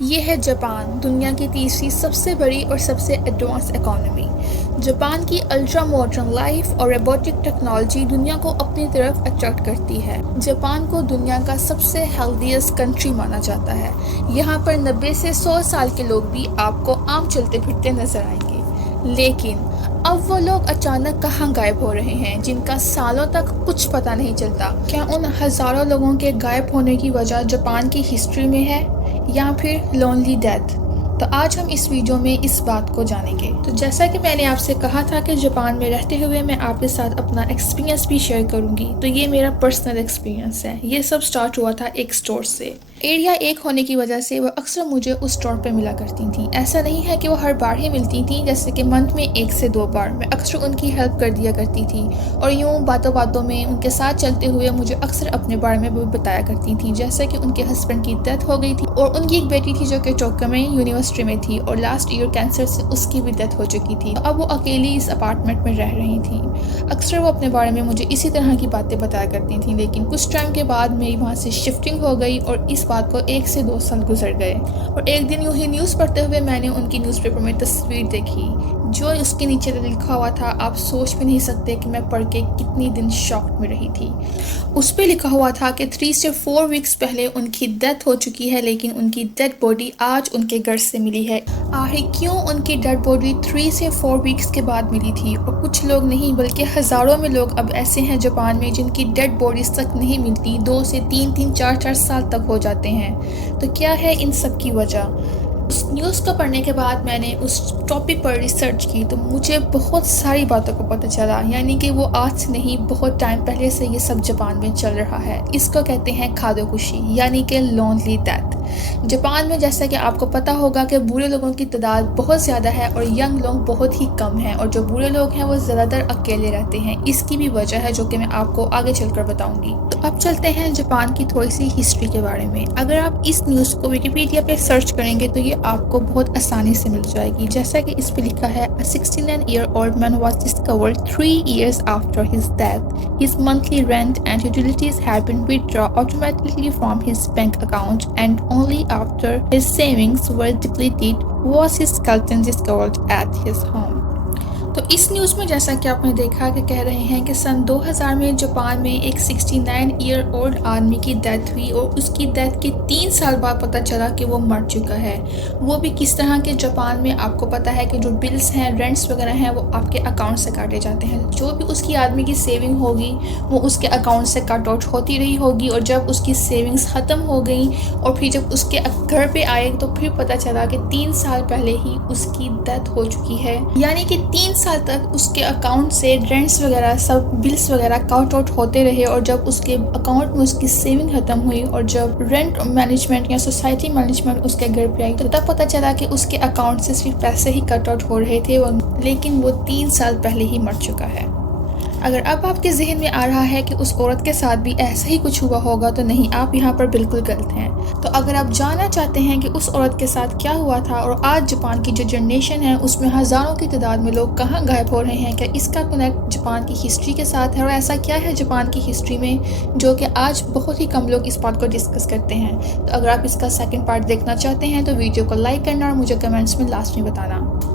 ये है जापान, दुनिया की तीसरी सबसे बड़ी और सबसे एडवांस इकोनॉमी। जापान की अल्ट्रा मॉडर्न लाइफ और रोबोटिक टेक्नोलॉजी दुनिया को अपनी तरफ अट्रैक्ट करती है। जापान को दुनिया का सबसे हेल्दीएस्ट कंट्री माना जाता है। यहाँ पर 90 से 100 साल के लोग भी आपको आम चलते फिरते नजर आएंगे। लेकिन अब वो लोग अचानक कहाँ गायब हो रहे हैं, जिनका सालों तक कुछ पता नहीं चलता। क्या उन हजारों लोगों के गायब होने की वजह जापान की हिस्ट्री में है या फिर लोनली डेथ? तो आज हम इस वीडियो में इस बात को जानेंगे। तो जैसा कि मैंने आपसे कहा था कि जापान में रहते हुए मैं आपके साथ अपना एक्सपीरियंस भी शेयर करूंगी, तो ये मेरा पर्सनल एक्सपीरियंस है। ये सब स्टार्ट हुआ था एक स्टोर से। एरिया एक होने की वजह से वो अक्सर मुझे उस स्टोर पे मिला करती थी। ऐसा नहीं है कि वो हर बार ही मिलती थी, जैसे कि मंथ में 1 से 2 बार मैं अक्सर उनकी हेल्प कर दिया करती थी। और यूँ बातों बातों में उनके साथ चलते हुए मुझे अक्सर अपने बारे में भी बताया करती थी, जैसे कि उनके हस्बैंड की डेथ हो गई थी और उनकी एक बेटी थी जो कि टोक्यो में यूनिवर्सिटी में थी और लास्ट ईयर कैंसर से उसकी भी डेथ हो चुकी थी। अब वो अकेली इस अपार्टमेंट में रह रही थी। अक्सर वो अपने बारे में मुझे इसी तरह की बातें बताया करती थी, लेकिन कुछ टाइम के बाद मेरी वहाँ से शिफ्टिंग हो गई और इस बात को 1 से 2 साल गुजर गए। और एक दिन यूं ही न्यूज़ पढ़ते हुए मैंने उनकी न्यूज़पेपर में तस्वीर देखी, जो उसके नीचे लिखा हुआ था। आप सोच भी नहीं सकते कि मैं पढ़ के कितनी दिन शॉक में रही थी। उस पे लिखा हुआ था कि 3 से 4 वीक्स पहले उनकी डेथ हो चुकी है, लेकिन उनकी डेड बॉडी आज उनके घर से मिली है। आखिर क्यों उनकी डेड बॉडी 3 से 4 वीक्स के बाद मिली थी? और कुछ लोग नहीं बल्कि हजारों में लोग अब ऐसे हैं जापान में जिनकी डेड बॉडीज तक नहीं मिलती, 2 से 3 4 साल तक हो जाते हैं। तो क्या है इन सब की वजह? उस न्यूज़ को पढ़ने के बाद मैंने उस टॉपिक पर रिसर्च की, तो मुझे बहुत सारी बातों को पता चला। यानी कि वो आज से नहीं, बहुत टाइम पहले से ये सब जापान में चल रहा है। इसको कहते हैं खादोकुशी, यानी कि लोनली डेथ। जापान में जैसा कि आपको पता होगा कि बूढ़े लोगों की तादाद बहुत ज़्यादा है और यंग लोग बहुत ही कम हैं, और जो बूढ़े लोग हैं वो ज़्यादातर अकेले रहते हैं। इसकी भी वजह है जो कि मैं आपको आगे चलकर बताऊंगी। तो अब चलते हैं जापान की थोड़ी सी हिस्ट्री के बारे में। अगर आप इस न्यूज़ को विकिपीडिया पे सर्च करेंगे तो ये आपको बहुत आसानी से मिल जाएगी। जैसा कि इस पे लिखा है, A 69-year-old man was discovered 3 years after his death. His monthly rent and utilities had been withdrawn automatically from his bank account, and only after his savings were depleted was his skeleton discovered at his home. तो इस news में जैसा कि आपने देखा कि कह रहे हैं कि सन 2000 में जापान में एक 69-year-old आदमी की डेथ हुई और उसकी डेथ के 3 साल बाद पता चला कि वो मर चुका है। वो भी किस तरह के? जापान में आपको पता है कि जो बिल्स हैं, रेंट्स वगैरह हैं, वो आपके अकाउंट से काटे जाते हैं। जो भी उसकी आदमी की सेविंग होगी वो उसके अकाउंट से कट आउट होती रही होगी, और जब उसकी सेविंग्स ख़त्म हो गई और फिर जब उसके घर पे आए तो फिर पता चला कि 3 साल पहले ही उसकी डेथ हो चुकी है। यानी कि 3 साल तक उसके अकाउंट से रेंट्स वगैरह सब बिल्स वगैरह काउट आउट होते रहे, और जब उसके अकाउंट में उसकी सेविंग खत्म हुई और जब रेंट मैनेजमेंट या सोसाइटी मैनेजमेंट उसके घर पे आई तो तब पता चला कि उसके अकाउंट से सिर्फ पैसे ही कट आउट हो रहे थे, लेकिन वो 3 साल पहले ही मर चुका है। अगर अब आपके जहन में आ रहा है कि उस औरत के साथ भी ऐसा ही कुछ हुआ होगा, तो नहीं, आप यहाँ पर बिल्कुल गलत हैं। तो अगर आप जानना चाहते हैं कि उस औरत के साथ क्या हुआ था और आज जापान की जो जनरेशन है उसमें हज़ारों की तादाद में लोग कहाँ गायब हो रहे हैं, क्या इसका कनेक्ट जापान की हिस्ट्री के साथ है और ऐसा क्या है जापान की हिस्ट्री में जो कि आज बहुत ही कम लोग इस बात को डिस्कस करते हैं? तो अगर आप इसका सेकेंड पार्ट देखना चाहते हैं तो वीडियो को लाइक करना और मुझे कमेंट्स में लास्ट में बताना।